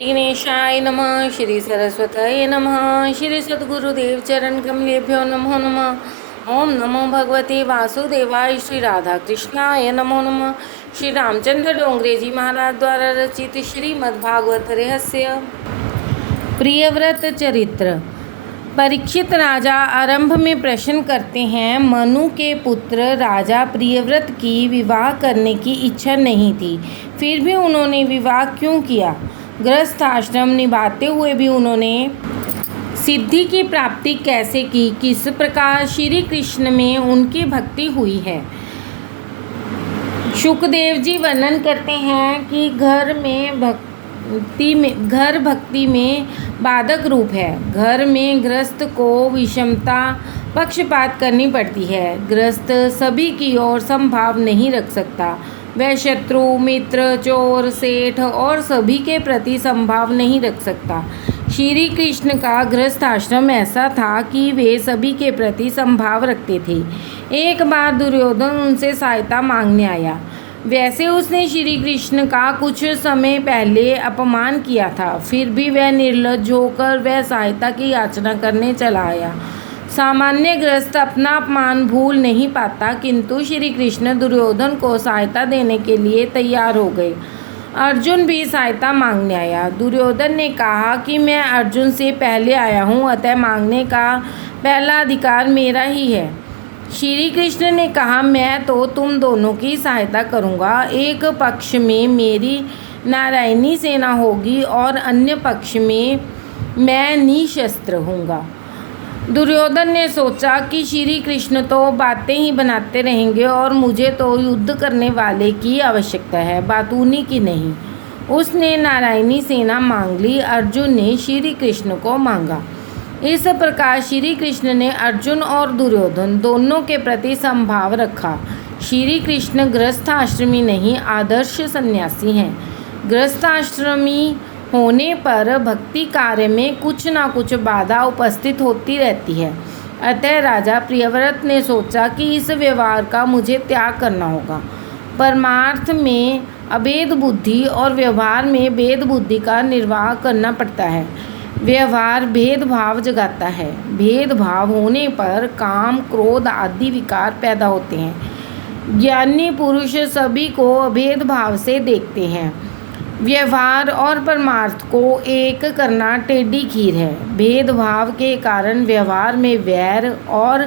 गणेशाय नमः। श्री सरस्वतये नमः। श्री सद्गुरुदेव चरण कमलेभ्यो नमो नमः। ओम नमो भगवते वासुदेवाय। श्री राधा कृष्णाय नमो नमः। श्री रामचंद्र डोंगरे जी महाराज द्वारा रचित श्रीमद्भागवत रहस्य प्रियव्रत चरित्र। परीक्षित राजा आरंभ में प्रश्न करते हैं, मनु के पुत्र राजा प्रियव्रत की विवाह करने की इच्छा नहीं थी, फिर भी उन्होंने विवाह क्यों किया? गृहस्थ आश्रम निभाते हुए भी उन्होंने सिद्धि की प्राप्ति कैसे की? किस प्रकार श्री कृष्ण में उनकी भक्ति हुई है? शुकदेव जी वर्णन करते हैं कि घर भक्ति में बाधक रूप है। घर में गृहस्थ को विषमता पक्षपात करनी पड़ती है। गृहस्थ सभी की ओर समभाव नहीं रख सकता। वह शत्रु, मित्र, चोर, सेठ और सभी के प्रति समभाव नहीं रख सकता। श्री कृष्ण का गृहस्थ आश्रम ऐसा था कि वे सभी के प्रति समभाव रखते थे। एक बार दुर्योधन उनसे सहायता मांगने आया। वैसे उसने श्री कृष्ण का कुछ समय पहले अपमान किया था, फिर भी वह निर्लज्ज होकर वह सहायता की याचना करने चला आया। सामान्य गृहस्थ अपना अपमान भूल नहीं पाता, किंतु श्री कृष्ण दुर्योधन को सहायता देने के लिए तैयार हो गए। अर्जुन भी सहायता मांगने आया। दुर्योधन ने कहा कि मैं अर्जुन से पहले आया हूँ, अतः मांगने का पहला अधिकार मेरा ही है। श्री कृष्ण ने कहा, मैं तो तुम दोनों की सहायता करूँगा। एक पक्ष में मेरी नारायणी सेना होगी और अन्य पक्ष में मैं निशस्त्र होऊंगा। दुर्योधन ने सोचा कि श्री कृष्ण तो बातें ही बनाते रहेंगे और मुझे तो युद्ध करने वाले की आवश्यकता है, बातूनी की नहीं। उसने नारायणी सेना मांग ली। अर्जुन ने श्री कृष्ण को मांगा। इस प्रकार श्री कृष्ण ने अर्जुन और दुर्योधन दोनों के प्रति समभाव रखा। श्री कृष्ण गृहस्थाश्रमी नहीं, आदर्श सन्यासी हैं। गृहस्थाश्रमी होने पर भक्ति कार्य में कुछ ना कुछ बाधा उपस्थित होती रहती है। अतः राजा प्रियव्रत ने सोचा कि इस व्यवहार का मुझे त्याग करना होगा। परमार्थ में अभेद बुद्धि और व्यवहार में भेद बुद्धि का निर्वाह करना पड़ता है। व्यवहार भेदभाव जगाता है। भेदभाव होने पर काम, क्रोध आदि विकार पैदा होते हैं। ज्ञानी पुरुष सभी को अभेद भाव से देखते हैं। व्यवहार और परमार्थ को एक करना टेढ़ी खीर है। भेदभाव के कारण व्यवहार में वैर और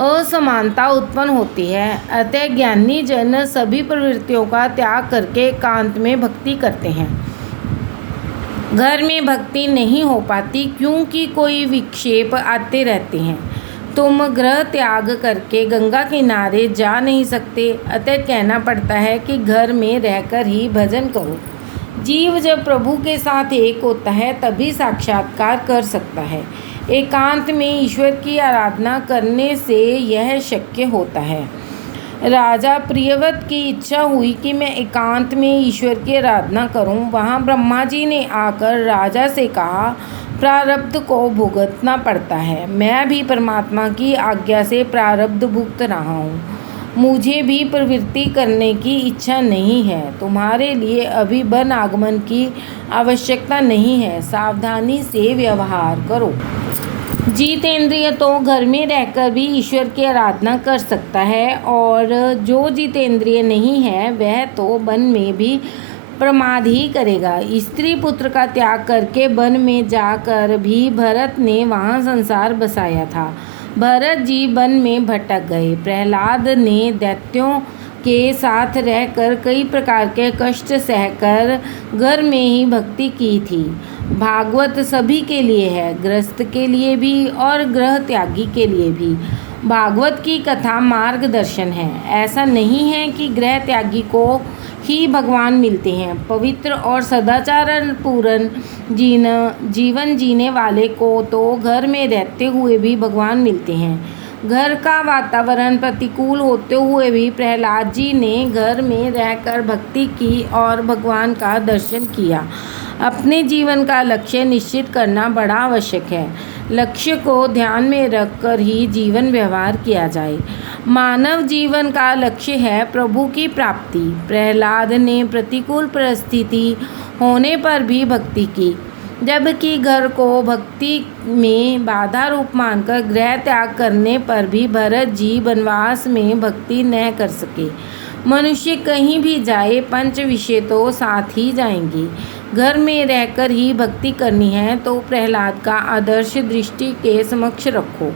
असमानता उत्पन्न होती है। अतः ज्ञानी जन सभी प्रवृत्तियों का त्याग करके एकांत में भक्ति करते हैं। घर में भक्ति नहीं हो पाती क्योंकि कोई विक्षेप आते रहते हैं। तुम गृह त्याग करके गंगा किनारे जा नहीं सकते, अतः कहना पड़ता है कि घर में रहकर ही भजन करो। जीव जब प्रभु के साथ एक होता है तभी साक्षात्कार कर सकता है। एकांत में ईश्वर की आराधना करने से यह शक्य होता है। राजा प्रियव्रत की इच्छा हुई कि मैं एकांत में ईश्वर की आराधना करूं। वहां ब्रह्मा जी ने आकर राजा से कहा, प्रारब्ध को भुगतना पड़ता है। मैं भी परमात्मा की आज्ञा से प्रारब्ध भुगत रहा हूं। मुझे भी प्रवृत्ति करने की इच्छा नहीं है। तुम्हारे लिए अभी वन आगमन की आवश्यकता नहीं है। सावधानी से व्यवहार करो। जितेंद्रिय तो घर में रहकर भी ईश्वर की आराधना कर सकता है, और जो जितेंद्रिय नहीं है वह तो वन में भी प्रमाद ही करेगा। स्त्री पुत्र का त्याग करके वन में जाकर भी भरत ने वहाँ संसार बसाया था। भरत जी वन में भटक गए। प्रहलाद ने दैत्यों के साथ रहकर कई प्रकार के कष्ट सहकर घर में ही भक्ति की थी। भागवत सभी के लिए है, गृहस्थ के लिए भी और गृह त्यागी के लिए भी। भागवत की कथा मार्गदर्शन है। ऐसा नहीं है कि गृह त्यागी को ही भगवान मिलते हैं। पवित्र और सदाचार पूर्ण जीवन जीने वाले को तो घर में रहते हुए भी भगवान मिलते हैं। घर का वातावरण प्रतिकूल होते हुए भी प्रहलाद जी ने घर में रहकर भक्ति की और भगवान का दर्शन किया। अपने जीवन का लक्ष्य निश्चित करना बड़ा आवश्यक है। लक्ष्य को ध्यान में रखकर ही जीवन व्यवहार किया जाए। मानव जीवन का लक्ष्य है प्रभु की प्राप्ति। प्रहलाद ने प्रतिकूल परिस्थिति होने पर भी भक्ति की, जबकि घर को भक्ति में बाधा रूप मानकर गृह त्याग करने पर भी भरत जी वनवास में भक्ति न कर सके। मनुष्य कहीं भी जाए, पंच विषय तो साथ ही जाएंगे। घर में रहकर ही भक्ति करनी है तो प्रहलाद का आदर्श दृष्टि के समक्ष रखो,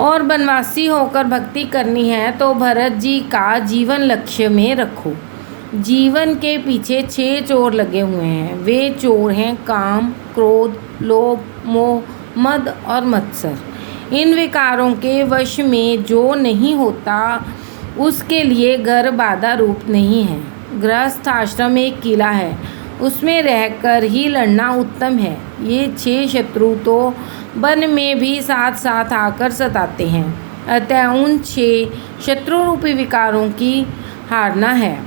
और वनवासी होकर भक्ति करनी है तो भरत जी का जीवन लक्ष्य में रखो। जीवन के पीछे 6 चोर लगे हुए हैं। वे चोर हैं काम, क्रोध, लोभ, मोह, मद और मत्सर। इन विकारों के वश में जो नहीं होता उसके लिए घर बाधा रूप नहीं है। गृहस्थ आश्रम एक किला है, उसमें रहकर ही लड़ना उत्तम है। ये 6 शत्रु तो वन में भी साथ साथ आकर सताते हैं, अतः उन 6 शत्रु रूपी विकारों की हारना है।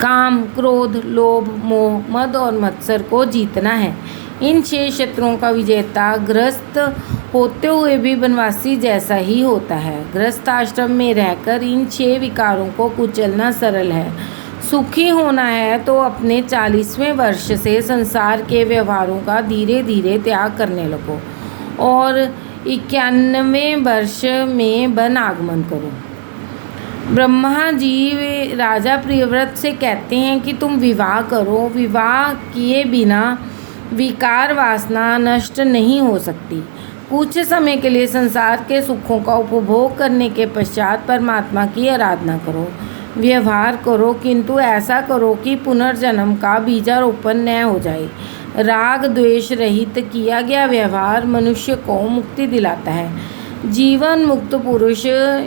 काम, क्रोध, लोभ, मोह, मद और मत्सर को जीतना है। इन 6 शत्रुओं का विजेता गृहस्थ होते हुए भी वनवासी जैसा ही होता है। गृहस्थ आश्रम में रहकर इन 6 विकारों को कुचलना सरल है। सुखी होना है तो अपने 40वें वर्ष से संसार के व्यवहारों का धीरे धीरे त्याग करने लगो और 91वें वर्ष में वन आगमन करो। ब्रह्मा जी राजा प्रियव्रत से कहते हैं कि तुम विवाह करो। विवाह किए बिना विकार वासना नष्ट नहीं हो सकती। कुछ समय के लिए संसार के सुखों का उपभोग करने के पश्चात परमात्मा की आराधना करो। व्यवहार करो, किंतु ऐसा करो कि पुनर्जन्म का बीजारोपण न हो जाए। राग द्वेष रहित किया गया व्यवहार मनुष्य को मुक्ति दिलाता है। जीवन मुक्त पुरुष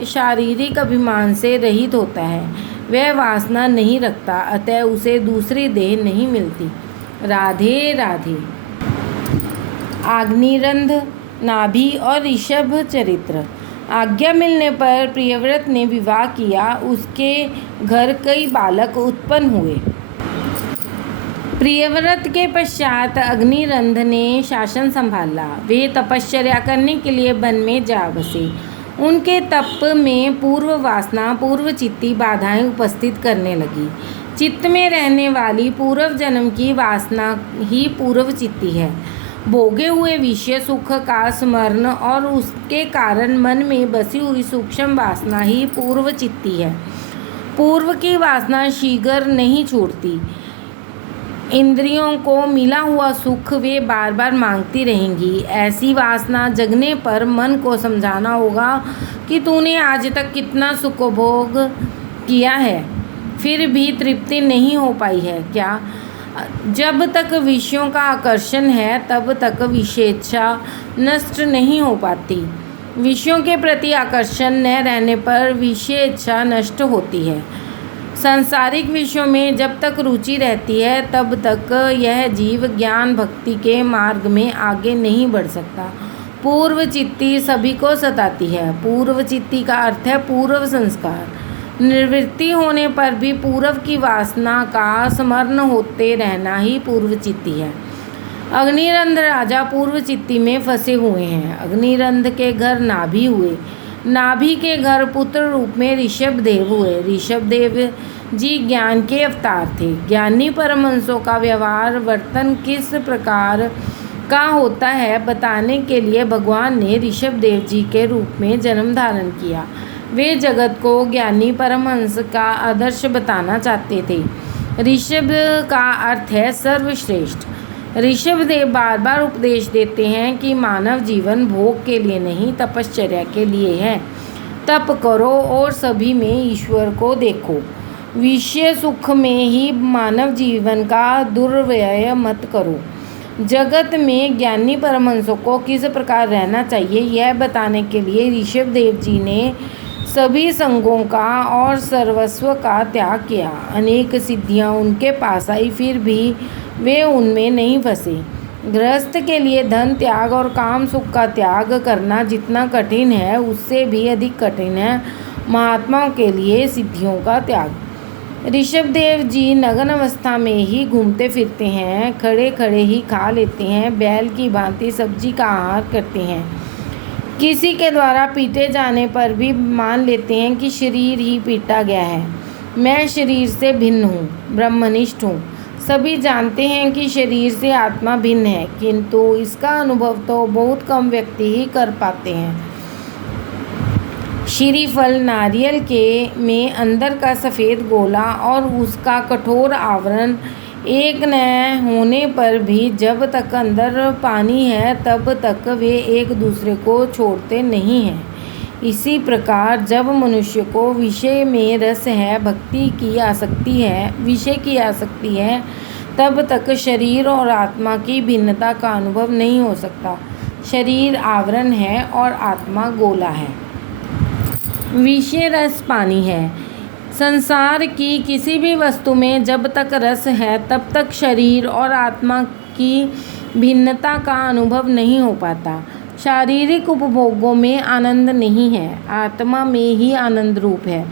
शारीरिक अभिमान से रहित होता है। वह वासना नहीं रखता, अतः उसे दूसरी देह नहीं मिलती। राधे राधे। अग्निरंध, नाभि और ऋषभ चरित्र। आज्ञा मिलने पर प्रियव्रत ने विवाह किया। उसके घर कई बालक उत्पन्न हुए। प्रियव्रत के पश्चात अग्निरंध ने शासन संभाला। वे तपश्चर्या करने के लिए वन में जा बसे। उनके तप में पूर्व वासना, पूर्व चित्ती बाधाएं उपस्थित करने लगी। चित्त में रहने वाली पूर्व जन्म की वासना ही पूर्व चित्ती है। भोगे हुए विषय सुख का स्मरण और उसके कारण मन में बसी हुई सूक्ष्म वासना ही पूर्व चित्ती है। पूर्व की वासना शीघ्र नहीं छूटती। इंद्रियों को मिला हुआ सुख वे बार बार मांगती रहेंगी। ऐसी वासना जगने पर मन को समझाना होगा कि तूने आज तक कितना सुखभोग किया है, फिर भी तृप्ति नहीं हो पाई है क्या? जब तक विषयों का आकर्षण है तब तक विषेच्छा नष्ट नहीं हो पाती। विषयों के प्रति आकर्षण न रहने पर विषेच्छा नष्ट होती है। सांसारिक विषयों में जब तक रुचि रहती है तब तक यह जीव ज्ञान भक्ति के मार्ग में आगे नहीं बढ़ सकता। पूर्व चित्ती सभी को सताती है। पूर्व चित्ती का अर्थ है पूर्व संस्कार। निवृत्ति होने पर भी पूर्व की वासना का स्मरण होते रहना ही पूर्व चित्ती है। अग्निरंध राजा पूर्व चित्ती में फंसे हुए हैं। अग्निरंध के घर नाभि हुए। नाभि के घर पुत्र रूप में ऋषभदेव हुए। ऋषभदेव जी ज्ञान के अवतार थे। ज्ञानी परमहंसों का व्यवहार वर्तन किस प्रकार का होता है बताने के लिए भगवान ने ऋषभदेव जी के रूप में जन्म धारण किया। वे जगत को ज्ञानी परमहंस का आदर्श बताना चाहते थे। ऋषभ का अर्थ है सर्वश्रेष्ठ। ऋषभदेव बार बार उपदेश देते हैं कि मानव जीवन भोग के लिए नहीं तपश्चर्या के लिए है। तप करो और सभी में ईश्वर को देखो। विषय सुख में ही मानव जीवन का दुर्व्यय मत करो। जगत में ज्ञानी परमहंसों को किस प्रकार रहना चाहिए यह बताने के लिए ऋषभदेव जी ने सभी संगों का और सर्वस्व का त्याग किया। अनेक सिद्धियां उनके पास आई, फिर भी वे उनमें नहीं फंसे। गृहस्थ के लिए धन त्याग और काम सुख का त्याग करना जितना कठिन है उससे भी अधिक कठिन है महात्माओं के लिए सिद्धियों का त्याग। ऋषभदेव जी नग्न अवस्था में ही घूमते फिरते हैं, खड़े खड़े ही खा लेते हैं, बैल की भांति सब्जी का आहार करते हैं। किसी के द्वारा पीटे जाने पर भी मान लेते हैं कि शरीर ही पीटा गया है। मैं शरीर से भिन्न हूँ, ब्रह्मनिष्ठ हूँ। सभी जानते हैं कि शरीर से आत्मा भिन्न है, किंतु इसका अनुभव तो बहुत कम व्यक्ति ही कर पाते हैं। श्रीफल नारियल के में अंदर का सफ़ेद गोला और उसका कठोर आवरण एक न होने पर भी जब तक अंदर पानी है तब तक वे एक दूसरे को छोड़ते नहीं हैं। इसी प्रकार जब मनुष्य को विषय में रस है, भक्ति की आसक्ति है, विषय की आसक्ति है, तब तक शरीर और आत्मा की भिन्नता का अनुभव नहीं हो सकता। शरीर आवरण है और आत्मा गोला है। विषय रस पानी है। संसार की किसी भी वस्तु में जब तक रस है तब तक शरीर और आत्मा की भिन्नता का अनुभव नहीं हो पाता। शारीरिक उपभोगों में आनंद नहीं है, आत्मा में ही आनंद रूप है।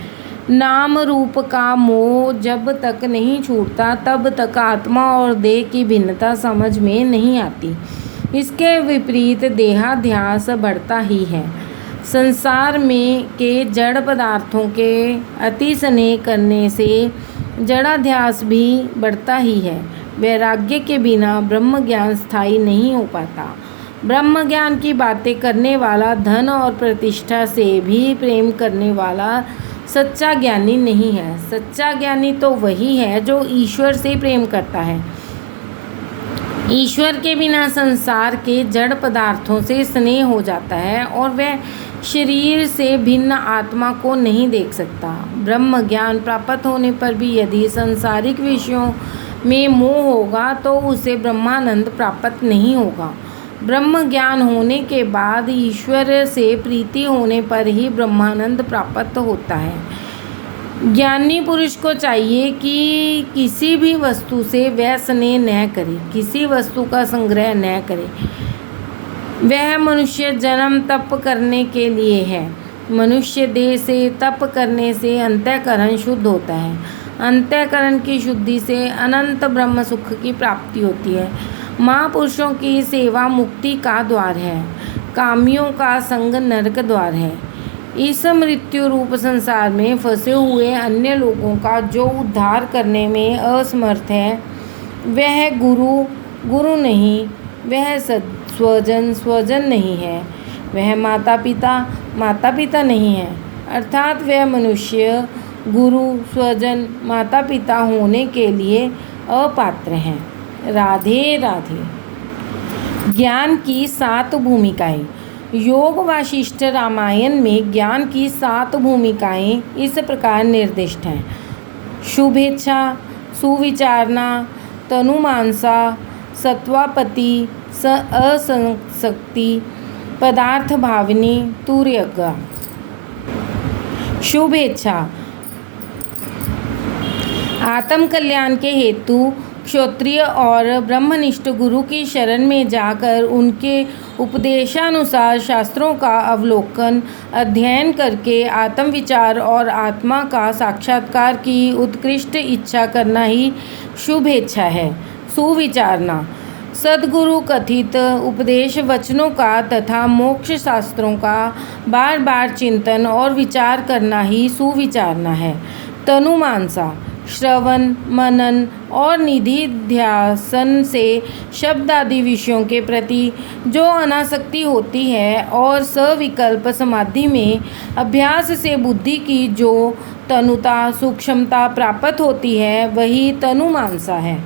नाम रूप का मोह जब तक नहीं छूटता तब तक आत्मा और देह की भिन्नता समझ में नहीं आती। इसके विपरीत देहाध्यास बढ़ता ही है। संसार में के जड़ पदार्थों के अति स्नेह करने से जड़ाध्यास भी बढ़ता ही है। वैराग्य के बिना ब्रह्म ज्ञान स्थायी नहीं हो पाता। ब्रह्म ज्ञान की बातें करने वाला धन और प्रतिष्ठा से भी प्रेम करने वाला सच्चा ज्ञानी नहीं है। सच्चा ज्ञानी तो वही है जो ईश्वर से प्रेम करता है। ईश्वर के बिना संसार के जड़ पदार्थों से स्नेह हो जाता है और वह शरीर से भिन्न आत्मा को नहीं देख सकता। ब्रह्म ज्ञान प्राप्त होने पर भी यदि सांसारिक विषयों में मोह होगा तो उसे ब्रह्मानंद प्राप्त नहीं होगा। ब्रह्म ज्ञान होने के बाद ईश्वर से प्रीति होने पर ही ब्रह्मानंद प्राप्त होता है। ज्ञानी पुरुष को चाहिए कि किसी भी वस्तु से वह स्नेह न करे, किसी वस्तु का संग्रह न करे। वह मनुष्य जन्म तप करने के लिए है। मनुष्य देह से तप करने से अंतःकरण शुद्ध होता है। अंतःकरण की शुद्धि से अनंत ब्रह्म सुख की प्राप्ति होती है। महापुरुषों की सेवा मुक्ति का द्वार है, कामियों का संग नरक द्वार है। इस मृत्यु रूप संसार में फंसे हुए अन्य लोगों का जो उद्धार करने में असमर्थ है वह गुरु नहीं, वह स्वजन नहीं है, वह माता पिता नहीं है। अर्थात वह मनुष्य गुरु, स्वजन, माता पिता होने के लिए अपात्र हैं। राधे राधे। ज्ञान की 7 भूमिकाएं। योग वासिष्ठ रामायण में ज्ञान की 7 भूमिकाएं इस प्रकार निर्दिष्ट हैं। शुभेच्छा, सुविचारना, तनुमानसा, सत्वापति, असंशक्ति, पदार्थ भावनी, तुर्यगा। शुभेच्छा। आत्म कल्याण के हेतु क्षत्रिय और ब्रह्मनिष्ठ गुरु की शरण में जाकर उनके उपदेशानुसार शास्त्रों का अवलोकन अध्ययन करके आत्मविचार और आत्मा का साक्षात्कार की उत्कृष्ट इच्छा करना ही शुभेच्छा है। सुविचारना, सद्गुरु कथित उपदेश वचनों का तथा मोक्ष शास्त्रों का बार बार चिंतन और विचार करना ही सुविचारना है। तनुमानसा, श्रवण, मनन और निधिध्यासन से शब्द आदि विषयों के प्रति जो अनासक्ति होती है और सविकल्प समाधि में अभ्यास से बुद्धि की जो तनुता, सूक्ष्मता प्राप्त होती है वही तनुमानसा है।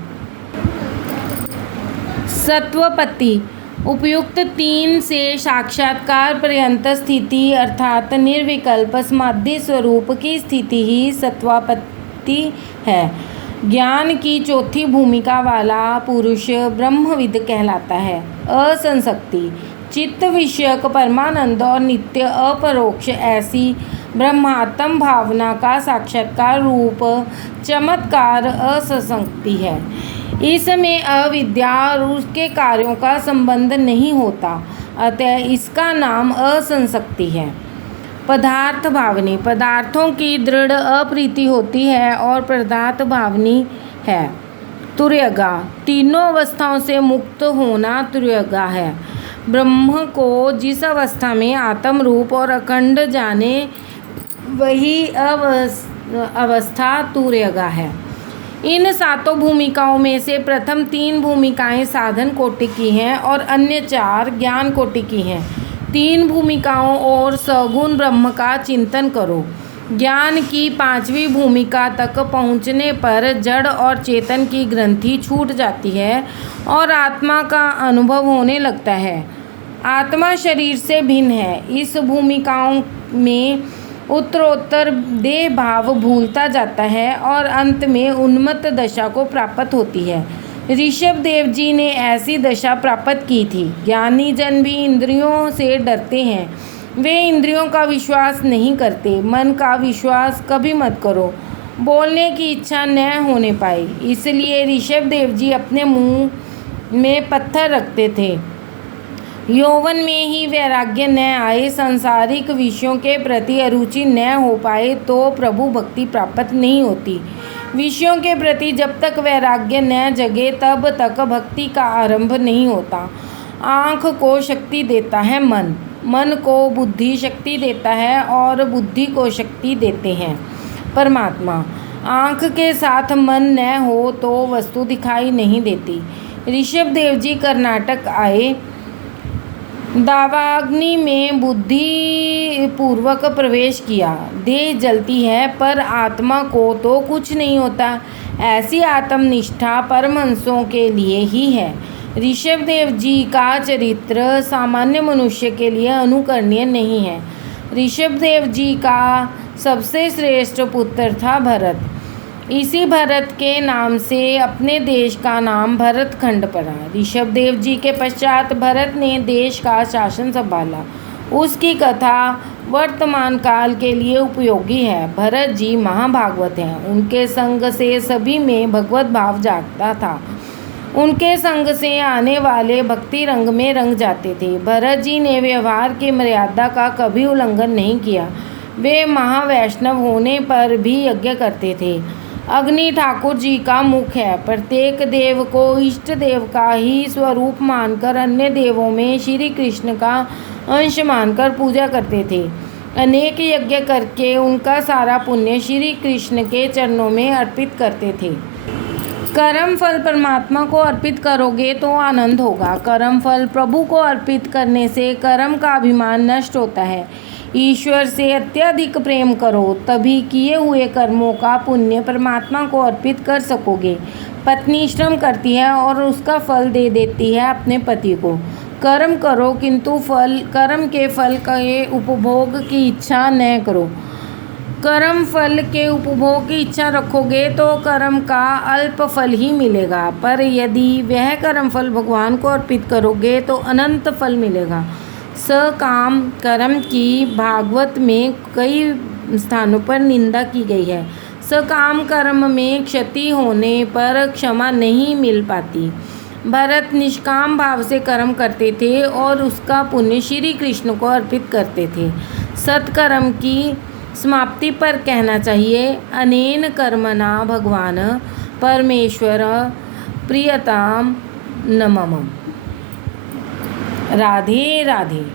सत्वपत्ति, उपयुक्त 3 से साक्षात्कार पर्यंत स्थिति अर्थात निर्विकल्प समाधि स्वरूप की स्थिति ही सत्वापत्ति है। ज्ञान की 4थी भूमिका वाला पुरुष ब्रह्मविद कहलाता है। असंशक्ति, चित्त विषयक परमानंद और नित्य अपरोक्ष ऐसी ब्रह्मात्म भावना का साक्षात्कार रूप चमत्कार असंशक्ति है। इसमें अविद्या और उसके कार्यों का संबंध नहीं होता, अतः इसका नाम असंशक्ति है। पदार्थ भावनी, पदार्थों की दृढ़ अप्रीति होती है और पदार्थ भावनी है। तुर्यगा, तीनों अवस्थाओं से मुक्त होना तुर्यगा है। ब्रह्म को जिस अवस्था में आत्म रूप और अखंड जाने वही अवस्था तुर्यगा है। इन 7 भूमिकाओं में से प्रथम 3 भूमिकाएं साधन कोटि की हैं और अन्य 4 ज्ञान कोटि की हैं। 3 भूमिकाओं और सगुण ब्रह्म का चिंतन करो। ज्ञान की 5वीं भूमिका तक पहुँचने पर जड़ और चेतन की ग्रंथि छूट जाती है और आत्मा का अनुभव होने लगता है। आत्मा शरीर से भिन्न है। इस भूमिकाओं में उत्तरोत्तर देह भाव भूलता जाता है और अंत में उन्मत्त दशा को प्राप्त होती है। ऋषभ देव जी ने ऐसी दशा प्राप्त की थी। ज्ञानी जन भी इंद्रियों से डरते हैं, वे इंद्रियों का विश्वास नहीं करते। मन का विश्वास कभी मत करो, बोलने की इच्छा न होने पाए। इसलिए ऋषभ देव जी अपने मुंह में पत्थर रखते थे। यौवन में ही वैराग्य न आए, सांसारिक विषयों के प्रति अरुचि न हो पाए तो प्रभु भक्ति प्राप्त नहीं होती। विषयों के प्रति जब तक वैराग्य न जगे तब तक भक्ति का आरंभ नहीं होता। आँख को शक्ति देता है मन, मन को बुद्धि शक्ति देता है और बुद्धि को शक्ति देते हैं परमात्मा। आँख के साथ मन न हो तो वस्तु दिखाई नहीं देती। ऋषभ देव जी कर्नाटक आए। दावाग्नि में बुद्धि पूर्वक प्रवेश किया। देह जलती है पर आत्मा को तो कुछ नहीं होता। ऐसी आत्मनिष्ठा परमहंसों के लिए ही है। ऋषभ देव जी का चरित्र सामान्य मनुष्य के लिए अनुकरणीय नहीं है। ऋषभ देव जी का सबसे श्रेष्ठ पुत्र था भरत। इसी भरत के नाम से अपने देश का नाम भरतखंड पड़ा। ऋषभ देव जी के पश्चात भरत ने देश का शासन संभाला। उसकी कथा वर्तमान काल के लिए उपयोगी है। भरत जी महाभागवत हैं। उनके संग से सभी में भगवत भाव जागता था। उनके संग से आने वाले भक्ति रंग में रंग जाते थे। भरत जी ने व्यवहार की मर्यादा का कभी उल्लंघन नहीं किया। वे महावैष्णव होने पर भी यज्ञ करते थे। अग्नि ठाकुर जी का मुख है। प्रत्येक देव को इष्ट देव का ही स्वरूप मानकर अन्य देवों में श्री कृष्ण का अंश मानकर पूजा करते थे। अनेक यज्ञ करके उनका सारा पुण्य श्री कृष्ण के चरणों में अर्पित करते थे। कर्म फल परमात्मा को अर्पित करोगे तो आनंद होगा। कर्म फल प्रभु को अर्पित करने से कर्म का अभिमान नष्ट होता है। ईश्वर से अत्यधिक प्रेम करो, तभी किए हुए कर्मों का पुण्य परमात्मा को अर्पित कर सकोगे। पत्नी श्रम करती है और उसका फल दे देती है अपने पति को। कर्म करो किंतु कर्म के फल के उपभोग की इच्छा न करो। कर्म फल के उपभोग की इच्छा रखोगे तो कर्म का अल्प फल ही मिलेगा, पर यदि वह कर्म फल भगवान को अर्पित करोगे तो अनंत फल मिलेगा। सकाम कर्म की भागवत में कई स्थानों पर निंदा की गई है। सकाम कर्म में क्षति होने पर क्षमा नहीं मिल पाती। भरत निष्काम भाव से कर्म करते थे और उसका पुण्य श्री कृष्ण को अर्पित करते थे। सत्कर्म की समाप्ति पर कहना चाहिए, अनेन कर्मणा भगवान परमेश्वर प्रियताम न मम। राधे राधे।